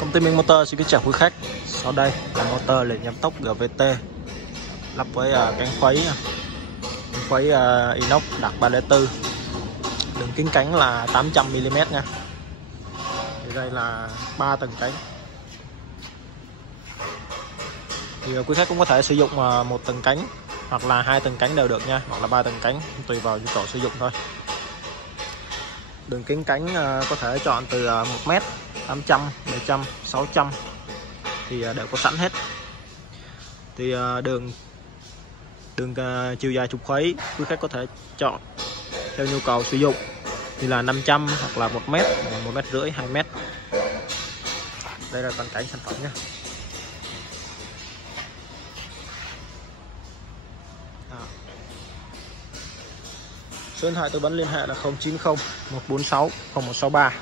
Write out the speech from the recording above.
Công ty Minh Motor xin kính chào quý khách. Sau đây là motor lệnh giảm tốc GVT lắp với cánh khuấy inox đạt 304, đường kính cánh là 800 mm nha. Thì đây là 3 tầng cánh. Thì quý khách cũng có thể sử dụng một tầng cánh hoặc là 2 tầng cánh đều được nha, hoặc là 3 tầng cánh, tùy vào nhu cầu sử dụng thôi. Đường kính cánh có thể chọn từ 1m, 800, 700, 600 thì đều có sẵn hết. Thì đường chiều dài trục khuấy quý khách có thể chọn theo nhu cầu sử dụng, như là 500 hoặc là 1m, 1m50, 2m. Đây là toàn cảnh sản phẩm nha. Số điện thoại tư vấn liên hệ là 090 146 0163.